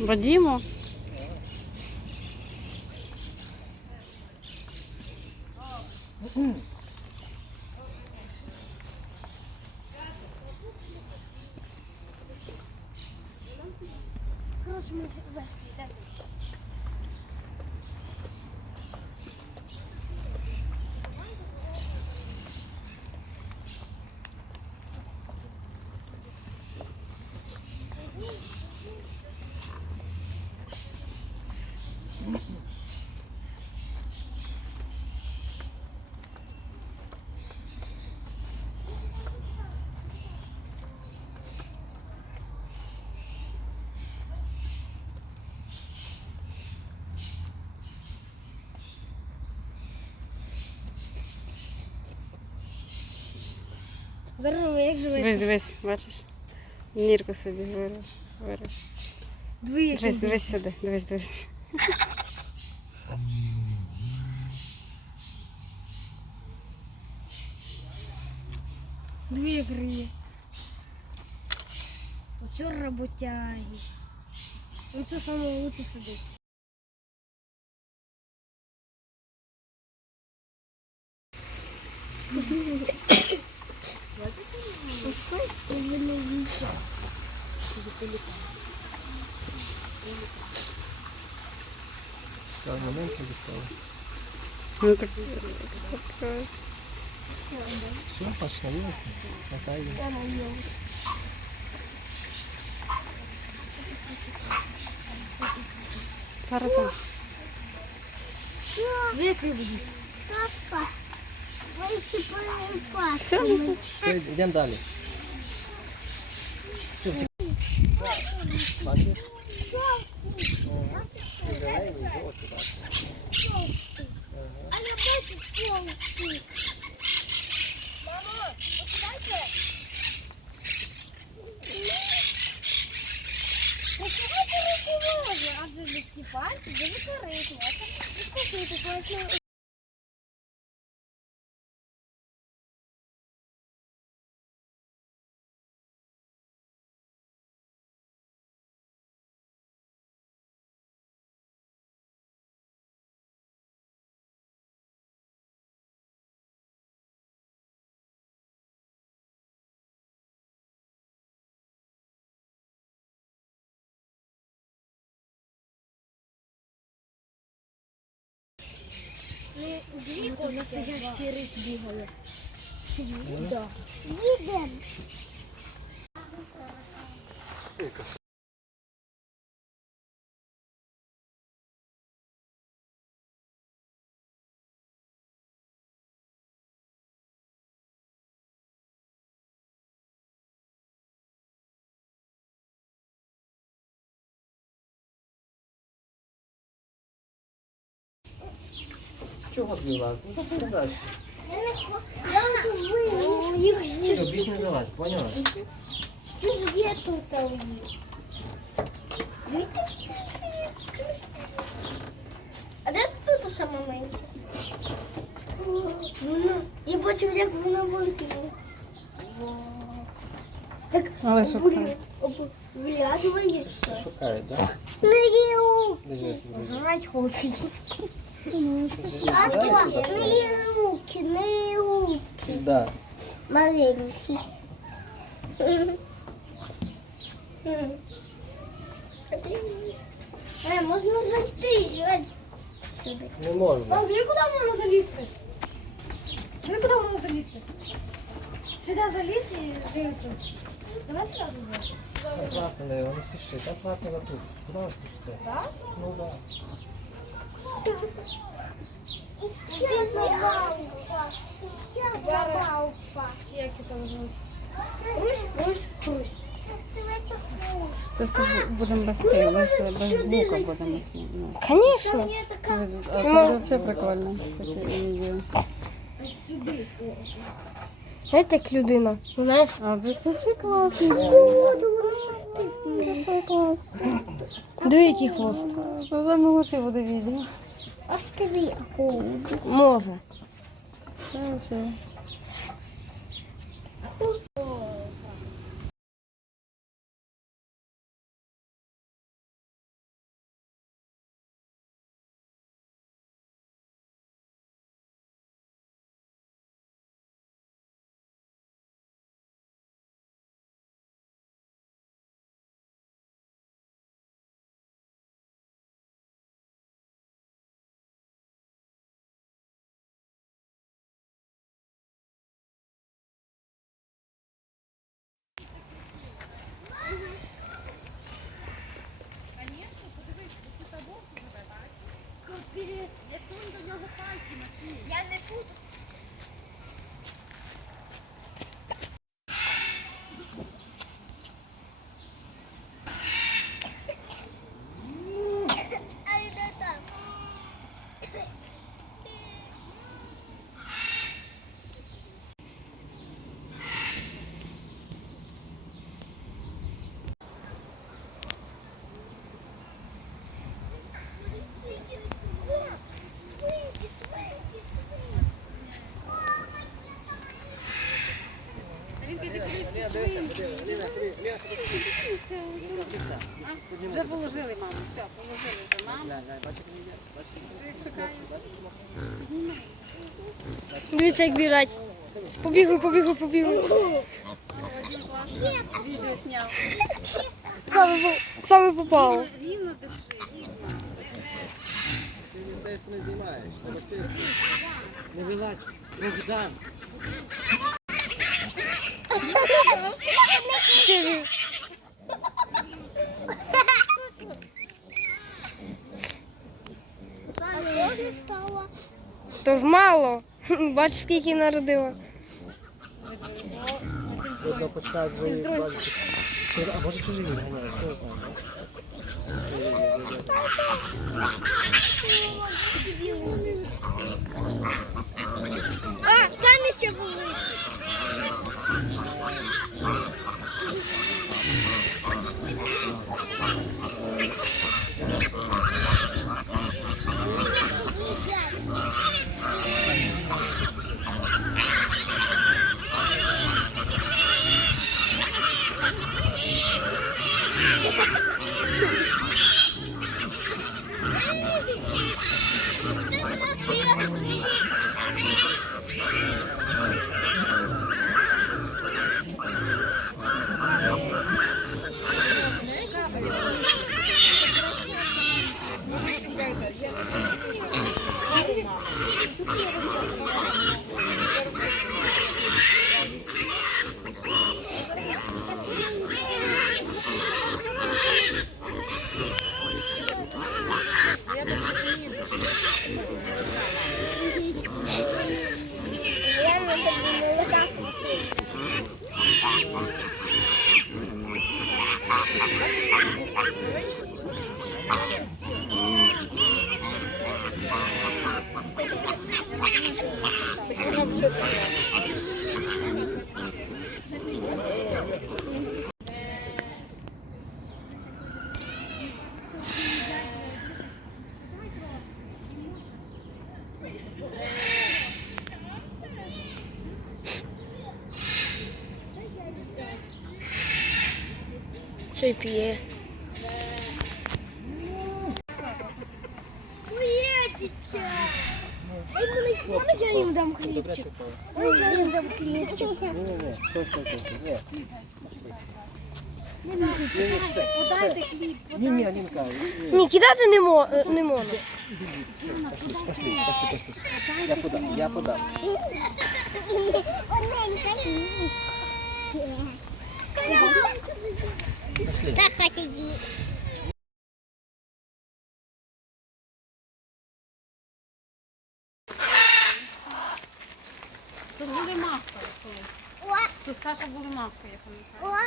Вадіму. Короче, Здорово, як Дивись, живеться? дивись, бачиш? Нірку собі вирив. вирив. Дві Дивись, дивись сюди, дивись, дивись. Дві гри. Оце роботяги. Оце саме лучше сидить. Так, маленько дістала. Ну так. так, Все, бачиш, навілася. Така є. Зараз там. Дві як будуть. Папа, он типа не Все, пас. Все, йдемо далі. Все, втік- Бачиш? Ага. І зелені, і жовті, бачиш. А я бачу полки. Мама, почекайте. Почекайте руку можна, а вже людські пальці дуже корисні. А це відкусити класно. Дві я настоящий рис бігає. Так. Їдемо. Чого ти вилазиш? Ну, заповідаєш. Я не хочу. Я хочу вийти. Їх ще Все, більш не вилазь, поняла? Це ж є тут а у них. А де ж тут сама маленька? Вона. Я бачив, як вона викинула. Так Але шукай. виглядає. Шукають, так? Не держи. Жрать хочуть. А то не є руки, не є руки. Да. Маленькі. Е, можна зайти. Сюди. Не можна. Мам, диви, куди можна залізти? Диви, куди можна залізти? Сюди заліз і дивися. Давай сюди залізь. Аккуратно, не, не спіши. Аккуратно тут. Куди ви спішите? Так? Ну да. Ще забавка. Як там звуть? Русь, Русь, Русь. все будемо без цього, без, без звука будемо знімати. Ну, Конечно. Є така. А це взагалі прикольно. Таке відео. Знаєте, як людина. Знаєш? А це, це вже класно. Це ще клас. Диви, який хвост. Це саме лучше буде відео. А скажи, акулу. Може. Вже положили, маму. Все, положили вже маму. Дивіться, як біжать. Побігли, побігли, побігли. Відео зняв. Саме, по- саме попало. Рівно держи. Ти не знаєш, ти не знімаєш. Не вилазь. Богдан. Що не мало. Бачиш, скільки народила. Видно, починають вже бачити. А може чужі відганяють, хто знає. moment. Що й Можна я їм дам хлібчик? Можна я їм дам хлібчик? Ні. Подайте Алінка, ні. Кидати не, мо, не можна. Пошли, пошли, пошли, пошли. Я подам, я подам. Пошли. Так. Тут Тут Саша були мавки, я пам'ятаю.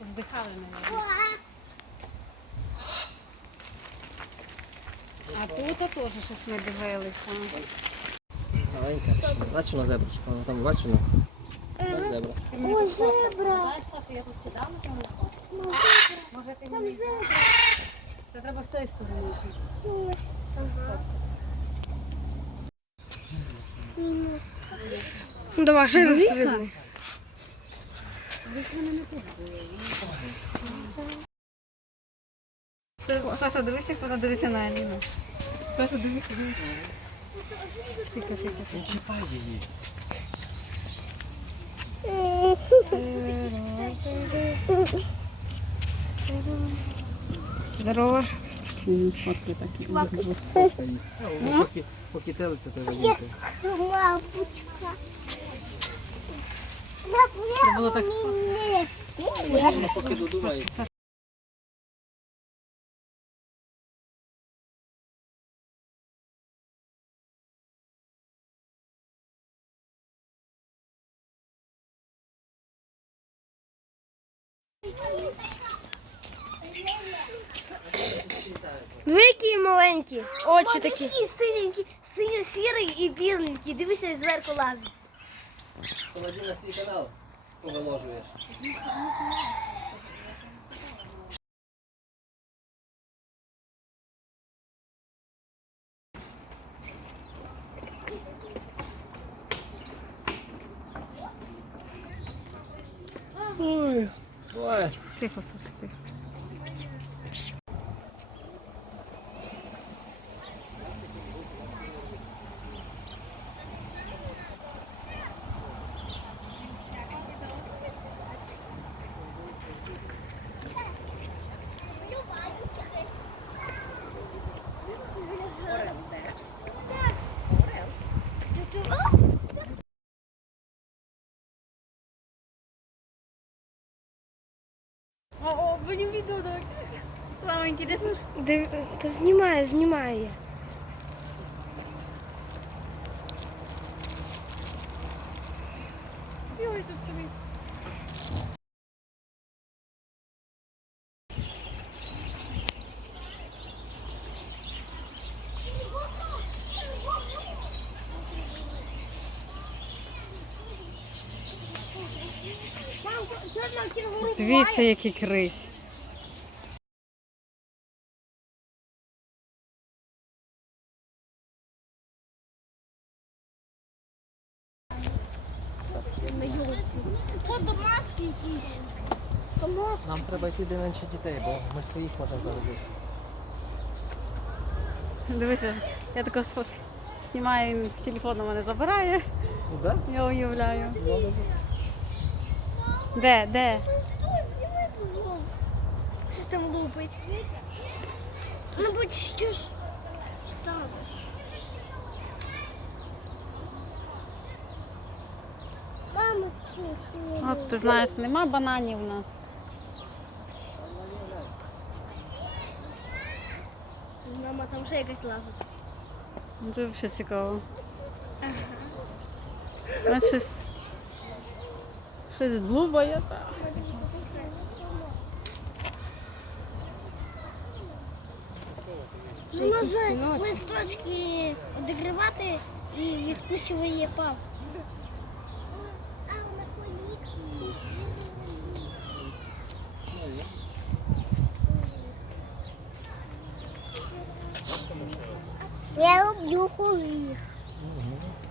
Здихали неї. А тут теж щось ми дивилися. Маленька, вона зебрушка, вона там. Бачиш, зебра. О, зебра. Знаєш, Саша, я тут сідала там. Може ти Там не зебра. Це треба з тої сторони йти. Ага. Ну давай, ще раз стрибни. Саша, дивися, куди дивися на Аліну. Саша, дивися, дивися. Тихо, тихо, Не чіпай її. Здорово. Сьогодні сфотки такі. Поки, телиться, треба діти. Лапочка. Треба було так Вона поки які маленькі. Очі такі. Такий синенький, синьо-сірий і біленький. Дивися, зверху лазить. Клади на свій канал, повиложуєш. Ой. Ой. Тихо, Саш, тихо. О, о, будем видео давай. Самое интересное. Та знімаю, знімаю я. Ой, тут собі. Дивіться, який крись. То домашки якісь. Домашки. Нам треба йти де менше дітей, бо ми своїх можемо заробити. Дивися, я тако сфот- знімаю, він телефон у мене забирає, Ну да? я уявляю. Ну, Де, де? Що там лупить? Ну, будь що ж ставиш. Мама, слушай. От ти знаєш, нема бананів у нас. Мама там ще якась лазить. Ну, Це взагалі цікаво. Ну, щось. Щось длубає. та. Ну, може листочки одігрівати і відкусює É Eu do ruim. Uhum.